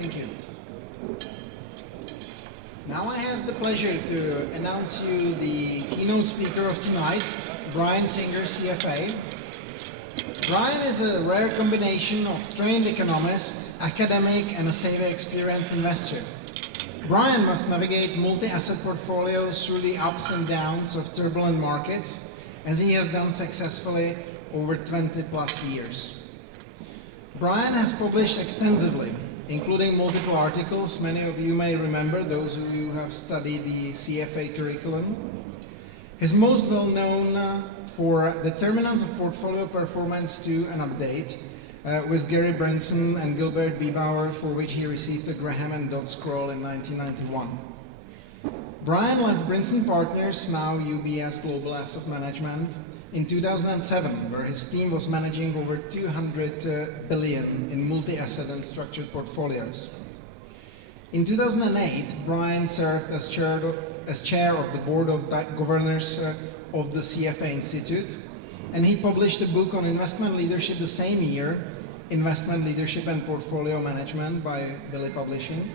Thank you. Now I have the pleasure to announce you the keynote speaker of tonight, Brian Singer, CFA. Brian is a rare combination of trained economist, academic, and a CFA experienced investor. Brian must navigate multi-asset portfolios through the ups and downs of turbulent markets, as he has done successfully over 20 plus years. Brian has published extensively, including multiple articles. Many of you may remember, those of you who have studied the CFA curriculum. He's most well known for Determinants of Portfolio Performance 2 and Update with Gary Branson and Gilbert Biebauer, for which he received the Graham and Dodd Scroll in 1991. Brian left Brinson Partners, now UBS Global Asset Management, in 2007, where his team was managing over 200 billion in multi-asset and structured portfolios. In 2008, Brian served as chair of the Board of Governors of the CFA Institute, and he published a book on investment leadership the same year, Investment Leadership and Portfolio Management by Billy Publishing.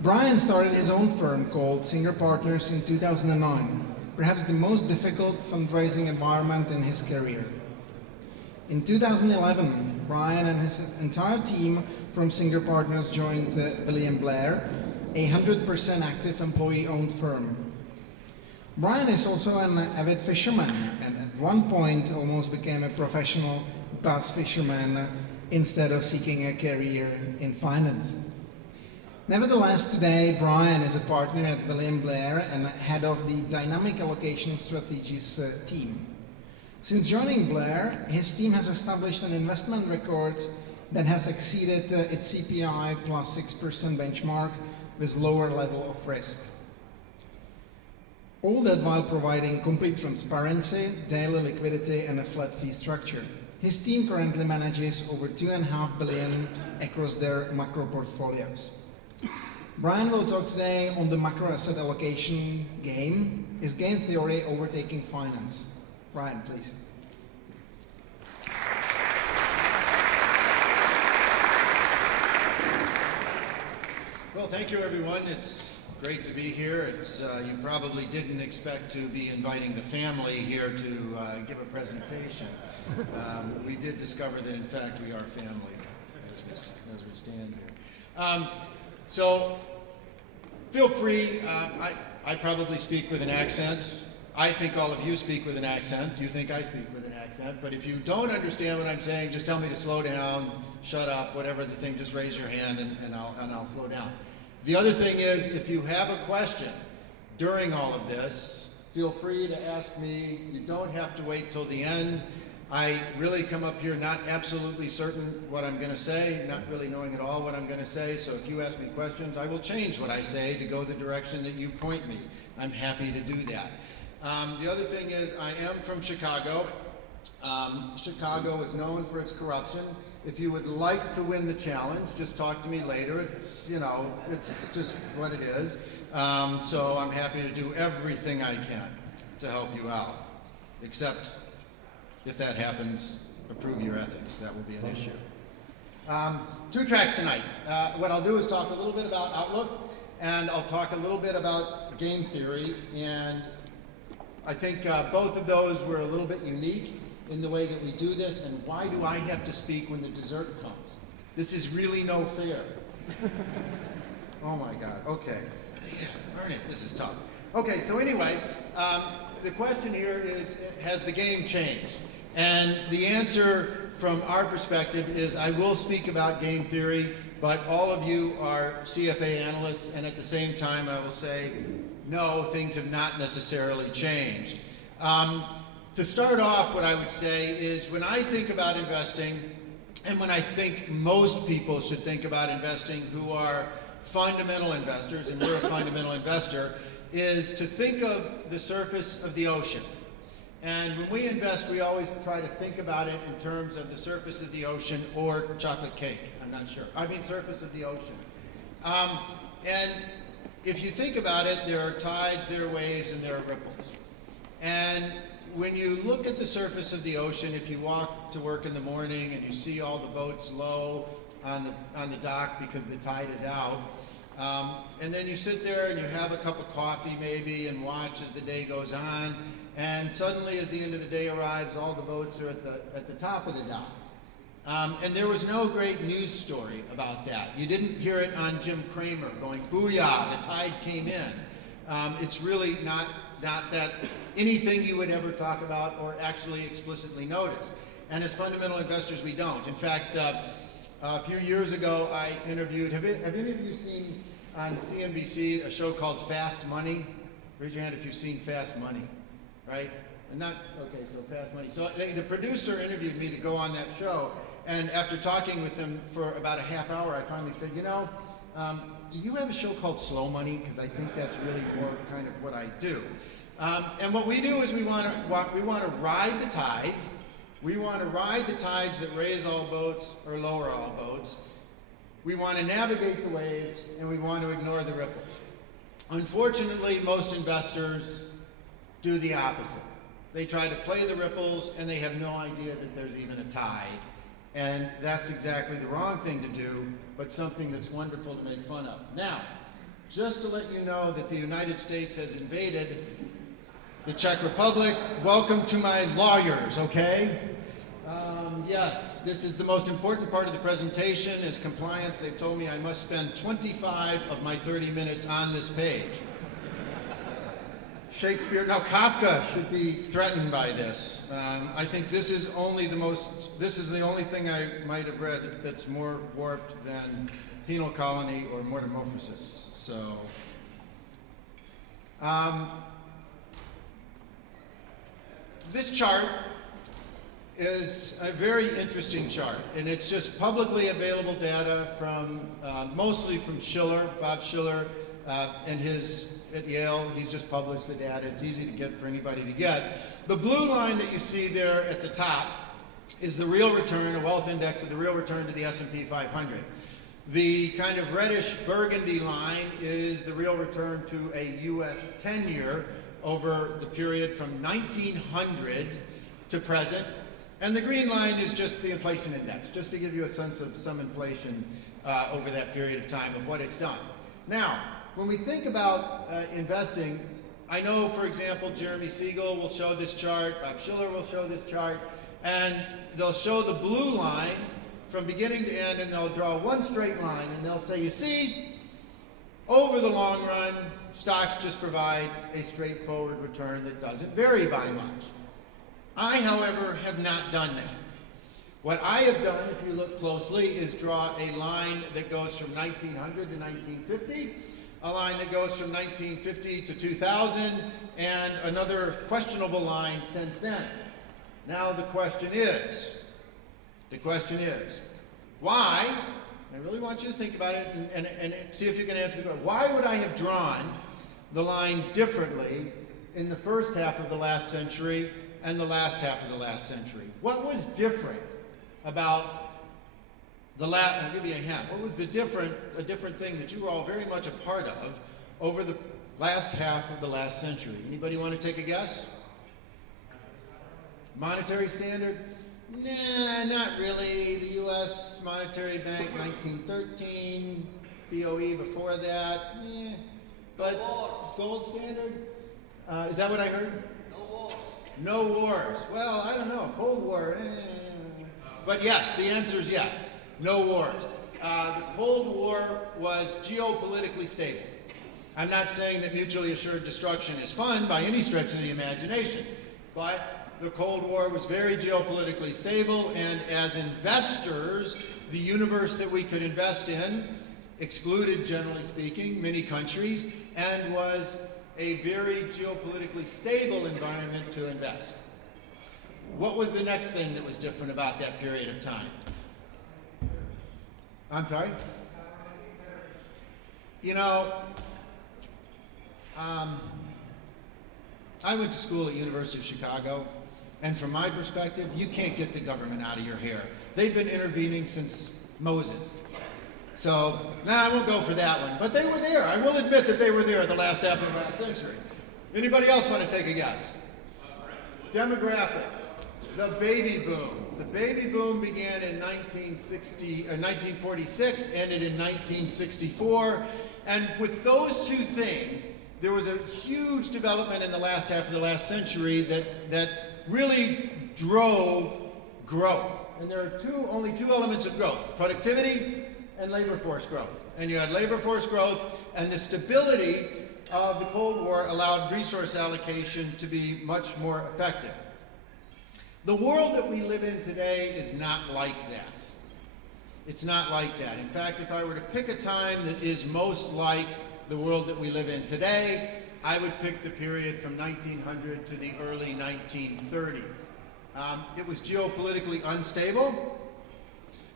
Brian started his own firm called Singer Partners in 2009. Perhaps the most difficult fundraising environment in his career. In 2011, Brian and his entire team from Singer Partners joined William Blair, a 100% active employee-owned firm. Brian is also an avid fisherman, and at one point almost became a professional bass fisherman instead of seeking a career in finance. Nevertheless, today Brian is a partner at William Blair and head of the Dynamic Allocation Strategies team. Since joining Blair, his team has established an investment record that has exceeded its CPI plus 6% benchmark with lower level of risk. All that while providing complete transparency, daily liquidity, and a flat fee structure. His team currently manages over 2.5 billion across their macro portfolios. Brian will talk today on the macro asset allocation game, his game theory, overtaking finance. Brian, please. Well, thank you, everyone. It's great to be here. It's you probably didn't expect to be inviting the family here to give a presentation. We did discover that, in fact, we are family as we stand here. So feel free. I probably speak with an accent. I think all of you speak with an accent. You think I speak with an accent. But if you don't understand what I'm saying, just tell me to slow down, shut up, whatever the thing. Just raise your hand and I'll slow down. The other thing is, if you have a question during all of this, feel free to ask me. You don't have to wait till the end. I really come up here not absolutely certain what I'm going to say, not really knowing at all what I'm going to say, so if you ask me questions, I will change what I say to go the direction that you point me. I'm happy to do that. The other thing is, I am from Chicago. Chicago is known for its corruption. If you would like to win the challenge, just talk to me later. It's, you know, it's just what it is. So I'm happy to do everything I can to help you out, except if that happens, approve your ethics. That will be an issue. 2 tracks tonight. What I'll do is talk a little bit about outlook, and I'll talk a little bit about game theory. And I think both of those were a little bit unique in the way that we do this. And why do I have to speak when the dessert comes? This is really no fair. Oh my God. Okay. Damn, darn it. This is tough. Okay. So anyway, the question here is, has the game changed? And the answer from our perspective is, I will speak about game theory, but all of you are CFA analysts, and at the same time I will say, no, things have not necessarily changed. To start off, what I would say is, when I think about investing, and when I think most people should think about investing who are fundamental investors, and we're a fundamental investor, is to think of the surface of the ocean. And when we invest, we always try to think about it in terms of the surface of the ocean or chocolate cake. I'm not sure. I mean surface of the ocean. And if you think about it, there are tides, there are waves, and there are ripples. And when you look at the surface of the ocean, if you walk to work in the morning and you see all the boats low, on the dock because the tide is out. And then you sit there and you have a cup of coffee maybe and watch as the day goes on. And suddenly as the end of the day arrives, all the boats are at the top of the dock. And there was no great news story about that. You didn't hear it on Jim Cramer going, booyah, the tide came in. It's really not that anything you would ever talk about or actually explicitly notice. And as fundamental investors, we don't. In fact, a few years ago, I interviewed, have any of you seen on CNBC a show called Fast Money? Raise your hand if you've seen Fast Money, right? And not, okay, so Fast Money. So the producer interviewed me to go on that show, and after talking with him for about a half hour, I finally said, you know, do you have a show called Slow Money? Because I think that's really more kind of what I do. And what we do is we want to ride the tides. We want to ride the tides that raise all boats or lower all boats. We want to navigate the waves, and we want to ignore the ripples. Unfortunately, most investors do the opposite. They try to play the ripples, and they have no idea that there's even a tide. And that's exactly the wrong thing to do, but something that's wonderful to make fun of. Now, just to let you know that the United States has invaded the Czech Republic, welcome to my lawyers, okay? Yes, this is the most important part of the presentation is compliance. They've told me I must spend 25 of my 30 minutes on this page. Shakespeare, now Kafka should be threatened by this. I think this is the only thing I might have read that's more warped than Penal Colony or Metamorphosis. So, this chart is a very interesting chart, and it's just publicly available data from mostly from Schiller, Bob Schiller, and at Yale. He's just published the data. It's easy to get for anybody to get. The blue line that you see there at the top is the real return, a wealth index of the real return to the S&P 500. The kind of reddish burgundy line is the real return to a U.S. 10-year over the period from 1900 to present. And the green line is just the inflation index, just to give you a sense of some inflation over that period of time of what it's done. Now, when we think about investing, I know, for example, Jeremy Siegel will show this chart, Bob Schiller will show this chart, and they'll show the blue line from beginning to end, and they'll draw one straight line, and they'll say, you see, over the long run, stocks just provide a straightforward return that doesn't vary by much. I, however, have not done that. What I have done, if you look closely, is draw a line that goes from 1900 to 1950, a line that goes from 1950 to 2000, and another questionable line since then. Now the question is, why, I really want you to think about it and see if you can answer the question, why would I have drawn the line differently in the first half of the last century and the last half of the last century? What was different about the last, I'll give you a hint, what was a different thing that you were all very much a part of over the last half of the last century? Anybody want to take a guess? Monetary standard? Nah, not really. The U.S. Monetary Bank, 1913, BOE before that, but gold standard? Is that what I heard? No wars. Well, I don't know. Cold War. But yes, the answer is yes. No wars. The Cold War was geopolitically stable. I'm not saying that mutually assured destruction is fun by any stretch of the imagination, but the Cold War was very geopolitically stable, and as investors, the universe that we could invest in excluded, generally speaking, many countries, and was a very geopolitically stable environment to invest. What was the next thing that was different about that period of time? I'm sorry? You know, I went to school at University of Chicago, and from my perspective, you can't get the government out of your hair. They've been intervening since Moses. So, I won't go for that one. But they were there. I will admit that they were there at the last half of the last century. Anybody else want to take a guess? Demographics. The baby boom. The baby boom began in 1946, ended in 1964, and with those two things, there was a huge development in the last half of the last century that really drove growth. And there are only two elements of growth: productivity and labor force growth. And you had labor force growth, and the stability of the Cold War allowed resource allocation to be much more effective. The world that we live in today is not like that. It's not like that. In fact, if I were to pick a time that is most like the world that we live in today, I would pick the period from 1900 to the early 1930s. It was geopolitically unstable.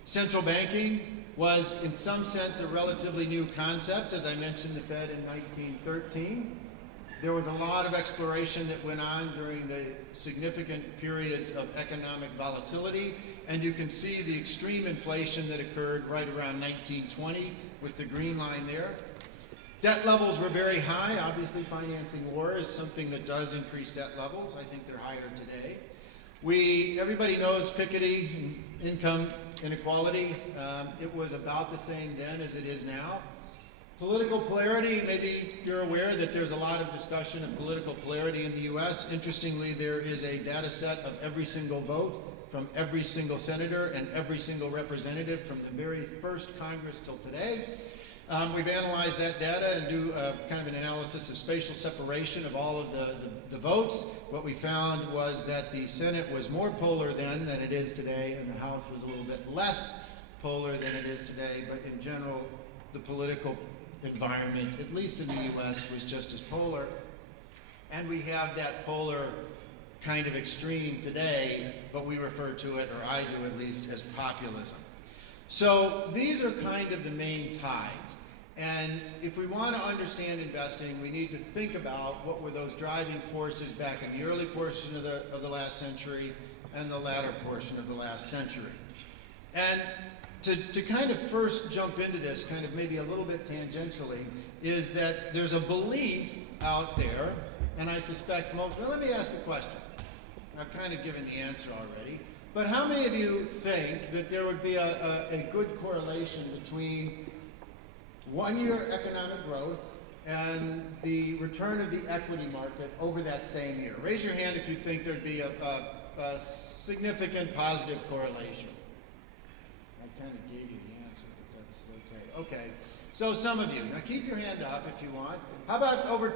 Central banking was, in some sense, a relatively new concept. As I mentioned, the Fed in 1913. There was a lot of exploration that went on during the significant periods of economic volatility, and you can see the extreme inflation that occurred right around 1920 with the green line there. Debt levels were very high. Obviously, financing war is something that does increase debt levels. I think they're higher today. Everybody knows Piketty, income inequality. It was about the same then as it is now. Political polarity, maybe you're aware that there's a lot of discussion of political polarity in the US. Interestingly, there is a data set of every single vote from every single senator and every single representative from the very first Congress till today. We've analyzed that data and do kind of an analysis of spatial separation of all of the votes. What we found was that the Senate was more polar then than it is today, and the House was a little bit less polar than it is today, but in general, the political environment, at least in the US, was just as polar. And we have that polar kind of extreme today, but we refer to it, or I do at least, as populism. So these are kind of the main tides. And if we want to understand investing, we need to think about what were those driving forces back in the early portion of the last century and the latter portion of the last century. And to kind of first jump into this, kind of maybe a little bit tangentially, is that there's a belief out there, and I suspect well, let me ask a question. I've kind of given the answer already, but how many of you think that there would be a good correlation between one-year economic growth and the return of the equity market over that same year? Raise your hand if you think there'd be a significant positive correlation. I kind of gave you the answer, but that's okay. Okay, so some of you. Now keep your hand up if you want. How about over